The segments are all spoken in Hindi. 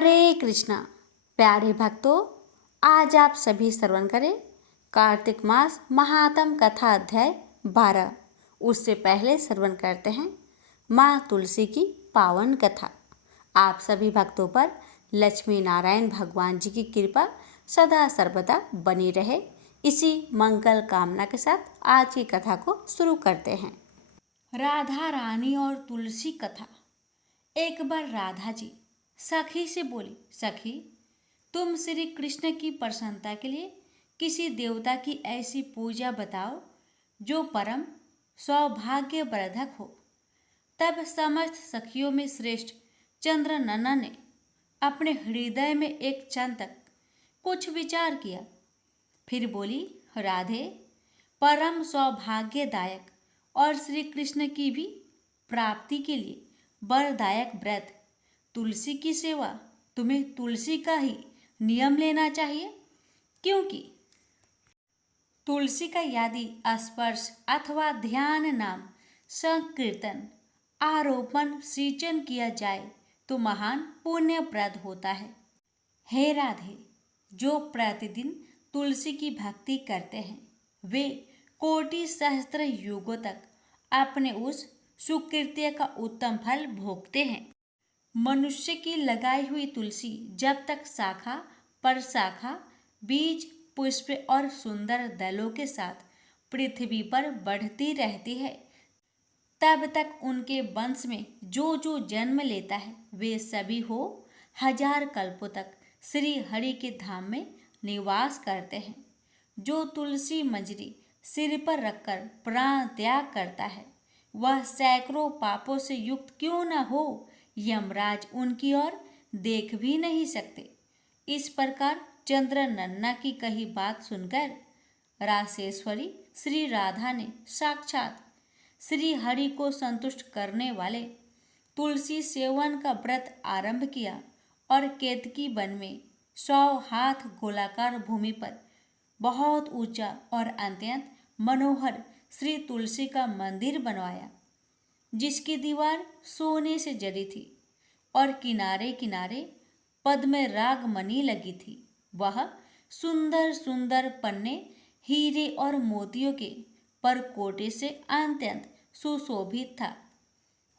हरे कृष्णा। प्यारे भक्तों, आज आप सभी श्रवण करें कार्तिक मास महात्म कथा अध्याय 12। उससे पहले श्रवण करते हैं माँ तुलसी की पावन कथा। आप सभी भक्तों पर लक्ष्मी नारायण भगवान जी की कृपा सदा सर्वदा बनी रहे, इसी मंगल कामना के साथ आज की कथा को शुरू करते हैं। राधा रानी और तुलसी कथा। एक बार राधा जी सखी से बोली, सखी, तुम श्री कृष्ण की प्रसन्नता के लिए किसी देवता की ऐसी पूजा बताओ जो परम सौभाग्यवर्धक हो। तब समस्त सखियों में श्रेष्ठ चंद्रनना ने अपने हृदय में एक क्षण तक कुछ विचार किया, फिर बोली, राधे, परम सौभाग्यदायक और श्री कृष्ण की भी प्राप्ति के लिए वरदायक व्रत तुलसी की सेवा, तुम्हें तुलसी का ही नियम लेना चाहिए, क्योंकि तुलसी का यदि स्पर्श अथवा ध्यान नाम संकीर्तन आरोपण सिंचन किया जाए तो महान पुण्यप्रद होता है। हे राधे, जो प्रतिदिन तुलसी की भक्ति करते हैं वे कोटि सहस्त्र युगों तक अपने उस सुकृत्य का उत्तम फल भोगते हैं। मनुष्य की लगाई हुई तुलसी जब तक शाखा पर शाखा, बीज, पुष्प और सुंदर दलों के साथ पृथ्वी पर बढ़ती रहती है, तब तक उनके वंश में जो जो जन्म लेता है वे सभी हो हजार कल्पों तक श्री हरि के धाम में निवास करते हैं। जो तुलसी मंजरी सिर पर रखकर प्राण त्याग करता है वह सैकड़ों पापों से युक्त क्यों न हो, यमराज उनकी ओर देख भी नहीं सकते। इस प्रकार चंद्रनन्ना की कही बात सुनकर रासेश्वरी श्री राधा ने साक्षात श्री हरि को संतुष्ट करने वाले तुलसी सेवन का व्रत आरंभ किया और केतकी वन में 100 हाथ गोलाकार भूमि पर बहुत ऊंचा और अत्यंत मनोहर श्री तुलसी का मंदिर बनवाया, जिसकी दीवार सोने से जड़ी थी और किनारे किनारे पद्म राग मणि लगी थी। वह सुंदर सुंदर पन्ने हीरे और मोतियों के परकोटे से अत्यंत सुशोभित था।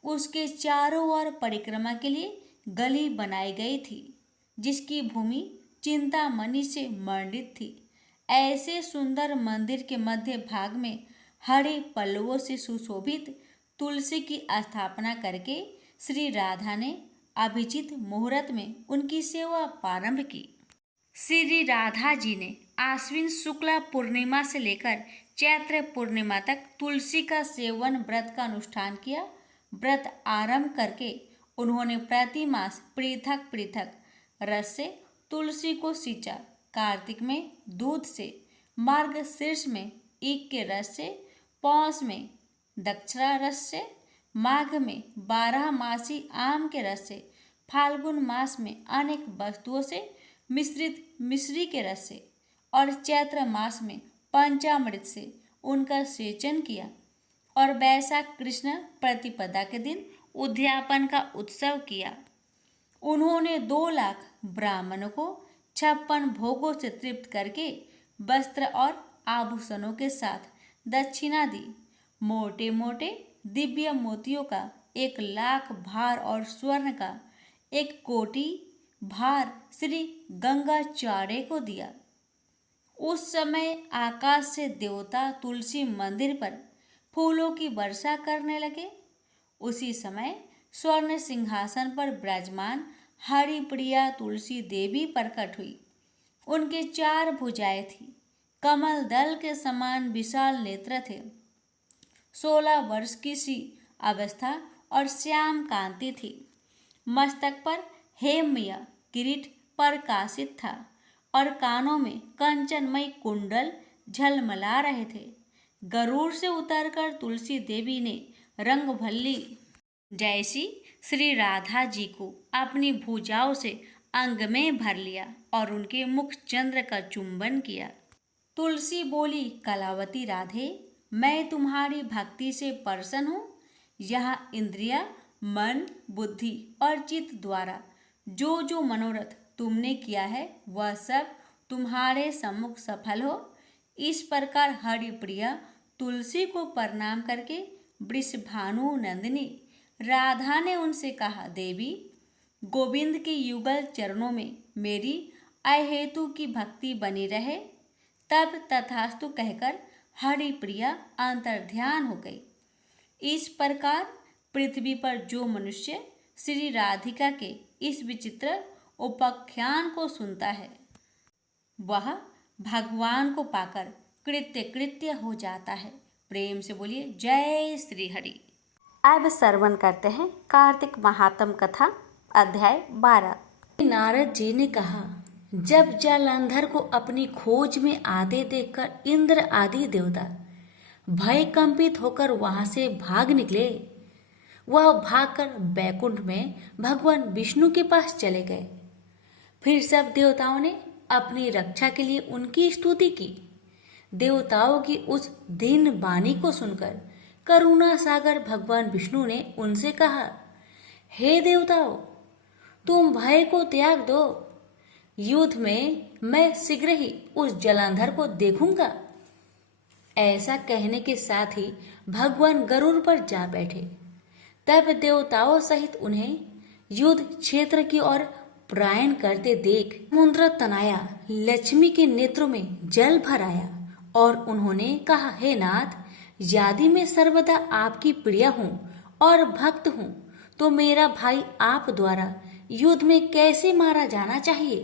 उसके चारों ओर परिक्रमा के लिए गली बनाई गई थी, जिसकी भूमि चिंतामणि से मंडित थी। ऐसे सुंदर मंदिर के मध्य भाग में हरे पल्लवों से सुशोभित तुलसी की स्थापना करके श्री राधा ने अभिजित मुहूर्त में उनकी सेवा प्रारंभ की। श्री राधा जी ने आश्विन शुक्ला पूर्णिमा से लेकर चैत्र पूर्णिमा तक तुलसी का सेवन व्रत का अनुष्ठान किया। व्रत आरंभ करके उन्होंने प्रति मास पृथक पृथक रस से तुलसी को सींचा। कार्तिक में दूध से, मार्गशीर्ष में ईख के रस से, पौष में दक्षरा रस से, माघ में 12 मासी आम के रस से, फाल्गुन मास में अनेक वस्तुओं से मिश्रित मिश्री के रस से और चैत्र मास में पंचामृत से उनका सेचन किया और वैशाख कृष्ण प्रतिपदा के दिन उद्यापन का उत्सव किया। उन्होंने 2 लाख ब्राह्मणों को 56 भोगों से तृप्त करके वस्त्र और आभूषणों के साथ दक्षिणा दी। मोटे मोटे दिव्य मोतियों का 1 लाख भार और स्वर्ण का 1 कोटि भार श्री गंगाचार्य को दिया। उस समय आकाश से देवता तुलसी मंदिर पर फूलों की वर्षा करने लगे। उसी समय स्वर्ण सिंहासन पर विराजमान हरिप्रिया तुलसी देवी प्रकट हुई। उनके 4 भुजाएं थी, कमल दल के समान विशाल नेत्र थे, 16 वर्ष की सी अवस्था और श्याम कांति थी। मस्तक पर हेममय किरीट प्रकाशित था और कानों में कंचनमय कुंडल झलमला रहे थे। गरुड़ से उतरकर तुलसी देवी ने रंगभल्ली जैसी श्री राधा जी को अपनी भुजाओं से अंग में भर लिया और उनके मुख चंद्र का चुंबन किया। तुलसी बोली, कलावती राधे, मैं तुम्हारी भक्ति से प्रसन्न हूँ। यह इंद्रिया, मन, बुद्धि और चित्त द्वारा जो जो मनोरथ तुमने किया है वह सब तुम्हारे सम्मुख सफल हो। इस प्रकार हरिप्रिया तुलसी को प्रणाम करके वृषभानु नंदिनी राधा ने उनसे कहा, देवी गोविंद के युगल चरणों में मेरी अहेतु की भक्ति बनी रहे। तब तथास्तु कहकर हरिप्रिया अंतर्ध्यान हो गई। इस प्रकार पृथ्वी पर जो मनुष्य श्री राधिका के इस विचित्र उपाख्यान को सुनता है वह भगवान को पाकर कृत्य कृत्य हो जाता है। प्रेम से बोलिए जय श्री हरि। अब श्रवण करते हैं कार्तिक महात्म कथा अध्याय 12। नारद जी ने कहा, जब जालंधर को अपनी खोज में आते देखकर इंद्र आदि देवता भय कंपित होकर वहां से भाग निकले, वह भागकर बैकुंठ में भगवान विष्णु के पास चले गए। फिर सब देवताओं ने अपनी रक्षा के लिए उनकी स्तुति की। देवताओं की उस दीन वाणी को सुनकर करुणा सागर भगवान विष्णु ने उनसे कहा, हे देवताओं, तुम भय को त्याग दो। युद्ध में मैं शीघ्र ही उस जलंधर को देखूंगा। ऐसा कहने के साथ ही भगवान गरुड़ पर जा बैठे। तब देवताओं सहित उन्हें युद्ध क्षेत्र की ओर प्रयाण करते देख समुद्र तनाया, लक्ष्मी के नेत्रों में जल भर आया और उन्होंने कहा, हे नाथ, यदि मैं सर्वदा आपकी प्रिय हूँ और भक्त हूँ तो मेरा भाई आप द्वारा युद्ध में कैसे मारा जाना चाहिए।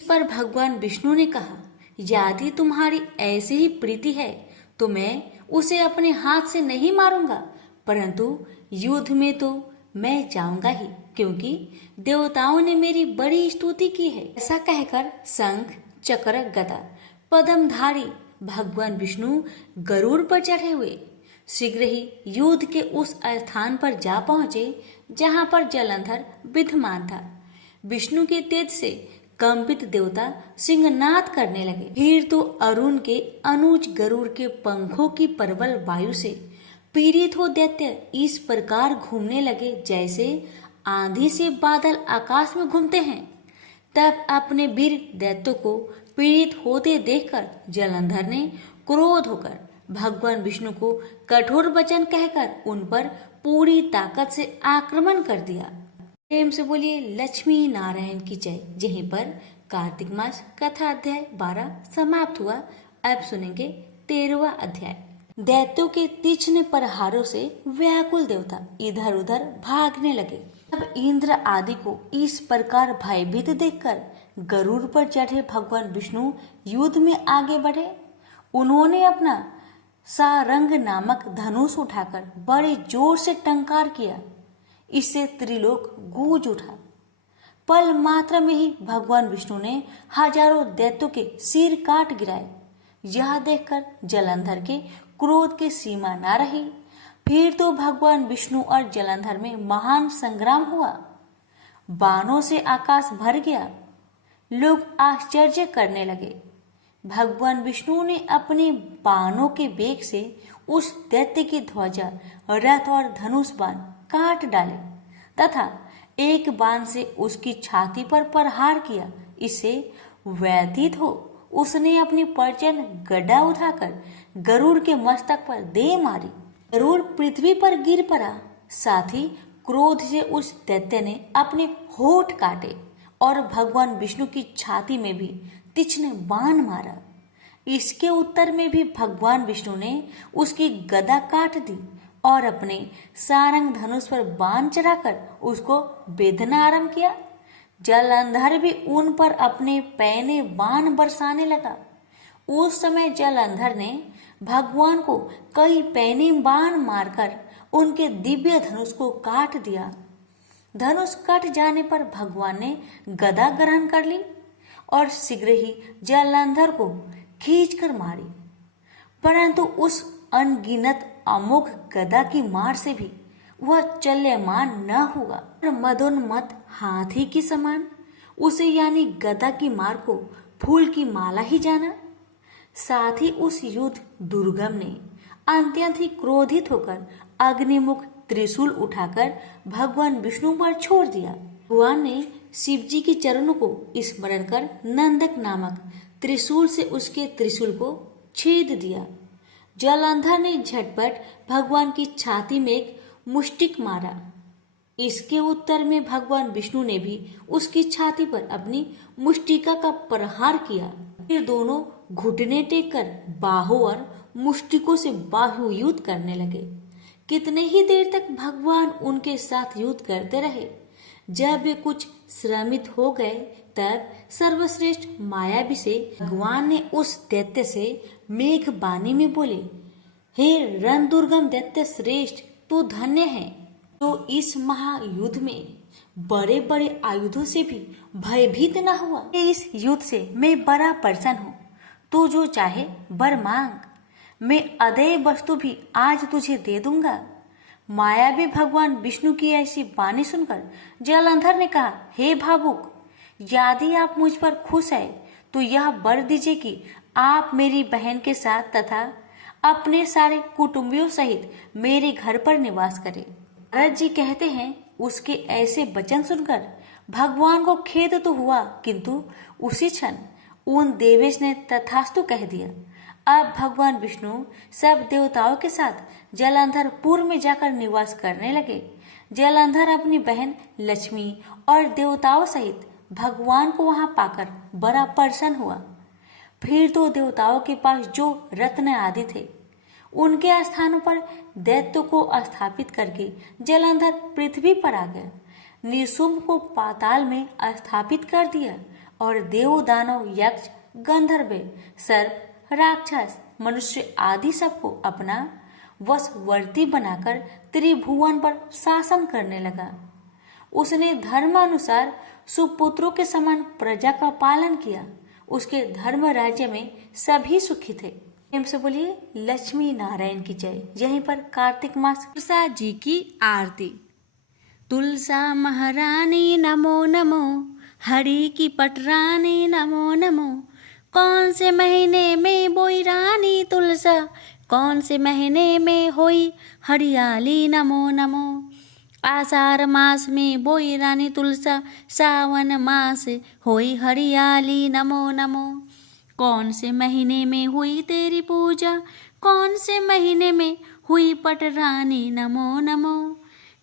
इस पर भगवान विष्णु ने कहा, यदि तुम्हारी ऐसी ही प्रीति है तो मैं उसे अपने हाथ से नहीं मारूंगा, परंतु युद्ध में तो मैं जाऊंगा ही, क्योंकि देवताओं ने मेरी बड़ी स्तुति की है। ऐसा कहकर शंख चक्र गदा पद्मधारी भगवान विष्णु गरुड़ पर चढ़े हुए शीघ्र ही युद्ध के उस स्थान पर जा पहुंचे जहां पर जलंधर विद्यमान था। विष्णु के तेज से कंपित देवता सिंहनाद करने लगे। फिर तो अरुण के अनुज गरुड़ के पंखों की प्रबल वायु से पीड़ित हो दैत्य इस प्रकार घूमने लगे जैसे आंधी से बादल आकाश में घूमते हैं। तब अपने वीर दैत्यों को पीड़ित होते देखकर जलंधर ने क्रोध होकर भगवान विष्णु को कठोर वचन कहकर उन पर पूरी ताकत से आक्रमण कर दिया। प्रेम से बोलिए लक्ष्मी नारायण की जय। यहीं पर कार्तिक मास कथा अध्याय 12 समाप्त हुआ। अब सुनेंगे 13वां अध्याय। दैत्यों के तीक्ष्ण प्रहारों से व्याकुल देवता इधर उधर भागने लगे। अब इंद्र आदि को इस प्रकार भयभीत देखकर गरुड़ पर चढ़े भगवान विष्णु युद्ध में आगे बढ़े। उन्होंने अपना सारंग नामक धनुष उठाकर बड़े जोर से टंकार किया। इससे त्रिलोक गूंज उठा। पल मात्र में ही भगवान विष्णु ने हजारों दैत्यों के सिर काट गिराए। यह देखकर जलंधर के क्रोध की सीमा न रही। फिर तो भगवान विष्णु और जलंधर में महान संग्राम हुआ। बाणों से आकाश भर गया। लोग आश्चर्य करने लगे। भगवान विष्णु ने अपने बाणों के वेग से उस दैत्य की ध्वजा, रथ और धनुष बाण काट डाले तथा एक बाण से उसकी छाती पर प्रहार किया। इससे व्यथित हो उसने अपनी प्रचंड गदा उठाकर गरुड़ के मस्तक पर दे मारी। गरुड़ पृथ्वी पर गिर पड़ा। साथ ही क्रोध से उस दैत्य ने अपने होठ काटे और भगवान विष्णु की छाती में भी तीक्ष्ण बाण मारा। इसके उत्तर में भी भगवान विष्णु ने उसकी गदा काट दी और अपने सारंग धनुष पर बाण चढ़ाकर उसको बेधना आरंभ किया। जलंधर भी उन पर अपने पैने बाण बरसाने लगा। उस समय जलंधर ने भगवान को कई पैने बाण मारकर उनके दिव्य धनुष को काट दिया। धनुष कट जाने पर भगवान ने गदा ग्रहण कर ली और शीघ्र ही जलंधर को खींचकर मारी, परंतु उस अनगिनत अमोघ गदा की मार से भी वह चल्यमान न हुआ और मदोन्मत्त हाथी की समान उसे यानी गदा की मार को फूल की माला ही जाना। साथ ही उस युद्ध दुर्गम ने अत्यंत ही क्रोधित होकर अग्निमुख त्रिशूल उठाकर भगवान विष्णु पर छोड़ दिया। भगवान ने शिवजी के चरणों को स्मरण कर नंदक नामक त्रिशूल से उसके त्रिशूल को छेद दिया। जलंधर ने झटपट भगवान की छाती में एक मुष्टिक मारा। इसके उत्तर में भगवान विष्णु ने भी उसकी छाती पर अपनी मुष्टिका का प्रहार किया। फिर दोनों घुटने टेक कर बाहों और मुष्टिकों से बाहु युद्ध करने लगे। कितने ही देर तक भगवान उनके साथ युद्ध करते रहे। जब वे कुछ श्रमित हो गए तब सर्वश्रेष्ठ मायावी से भगवान ने उस दैत्य से मेघबानी में बोले, हे रण दुर्गम दैत्य श्रेष्ठ, तो धन्य है तो इस महायुद्ध में बड़े बड़े आयुधों से भी भयभीत न हुआ। इस युद्ध से मैं बड़ा प्रसन्न हूँ। तू जो चाहे वर मांग, मैं अदेय वस्तु भी आज तुझे दे दूंगा। मायावी भगवान विष्णु की ऐसी वाणी सुनकर जलंधर ने कहा, हे भावुक, यदि आप मुझ पर खुश है तो यह वर दीजिए कि आप मेरी बहन के साथ तथा अपने सारे कुटुंबियों सहित मेरे घर पर निवास करें। नारद जी कहते हैं, उसके ऐसे वचन सुनकर भगवान को खेद तो हुआ, किंतु उसी क्षण उन देवेश ने तथास्तु कह दिया। अब भगवान विष्णु सब देवताओं के साथ जलंधरपुर में जाकर निवास करने लगे। जलंधर अपनी बहन लक्ष्मी और देवताओं सहित भगवान को वहां पाकर बड़ा प्रसन्न हुआ। फिर तो देवताओं के पास जो रत्न आदि थे उनके स्थानों पर दैत्य को स्थापित करके जलंधर पृथ्वी पर आ गया। निशुंभ को पाताल में स्थापित कर दिया और देव दानव यक्ष गंधर्व सर्प राक्षस मनुष्य आदि सबको अपना वशवर्ती बनाकर त्रिभुवन पर शासन करने लगा। उसने धर्मानुसार सुपुत्रों के समान प्रजा का पालन किया। उसके धर्म राज्य में सभी सुखी थे। प्रेम से बोलिए लक्ष्मी नारायण की जय। यहीं पर कार्तिक मास तुलसा जी की आरती। तुलसा महारानी नमो नमो, हरि की पटरानी नमो नमो। कौन से महीने में बोई रानी तुलसा, कौन से महीने में होई हरियाली नमो नमो। आषाढ़ मास में बोई रानी तुलसा, सावन मास होई हरियाली नमो नमो। कौन से महीने में हुई तेरी पूजा, कौन से महीने में हुई पटरानी नमो नमो।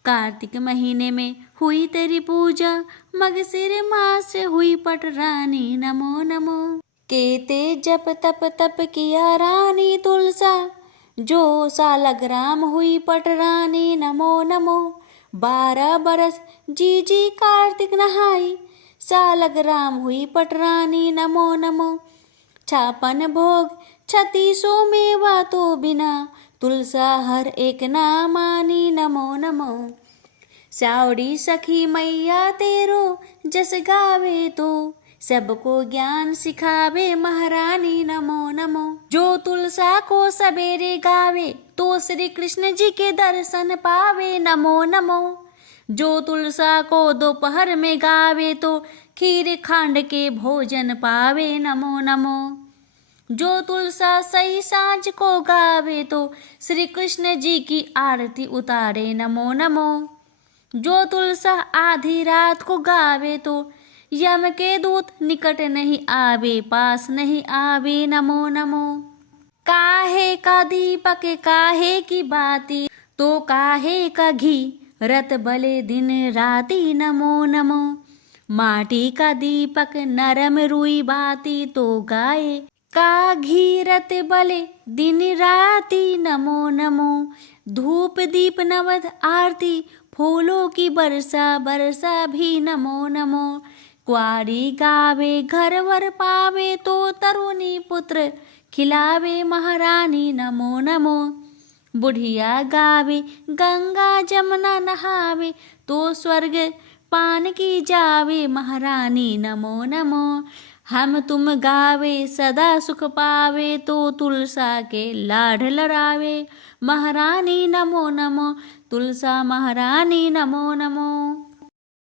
कार्तिक महीने में हुई तेरी पूजा, मगशिर मास हुई पटरानी नमो नमो। केते जप तप किया रानी तुलसा, जो सालग्राम हुई पटरानी नमो नमो। 12 बरस जी कार्तिक नहाई, सालग्राम हुई पटरानी नमो नमो। 56 भोग 36 मेवा तो बिना, तुलसा हर एक ना मानी नमो नमो। सावड़ी सखी मैया तेरो जस गावे तो, सबको ज्ञान सिखावे महारानी नमो नमो। जो तुलसा को सवेरे गावे तो श्री कृष्ण जी के दर्शन पावे नमो नमो। जो तुलसा को दोपहर में गावे तो खीर खांड के भोजन पावे नमो नमो। जो तुलसा सही सांझ को गावे तो श्री कृष्ण जी की आरती उतारे नमो नमो। जो तुलसा आधी रात को गावे तो यम के दूत निकट नहीं आवे, पास नहीं आवे नमो नमो। काहे का दीपक काहे की बाती, तो काहे का घी रत बले दिन राती नमो नमो। माटी का दीपक नरम रुई बाती, तो गाये का घी रत बले दिन राती नमो नमो। धूप दीप नवद आरती, फूलों की बरसा बरसा भी नमो नमो। क्वारी गावे घर वर पावे तो तरुणी पुत्र खिलावे महारानी नमो नमो। बुढ़िया गावे गंगा जमुना नहावे तो स्वर्ग पान की जावे महारानी नमो नमो। हम तुम गावे सदा सुख पावे तो तुलसा के लाड लड़ावे महारानी नमो नमो। तुलसा महारानी नमो नमो।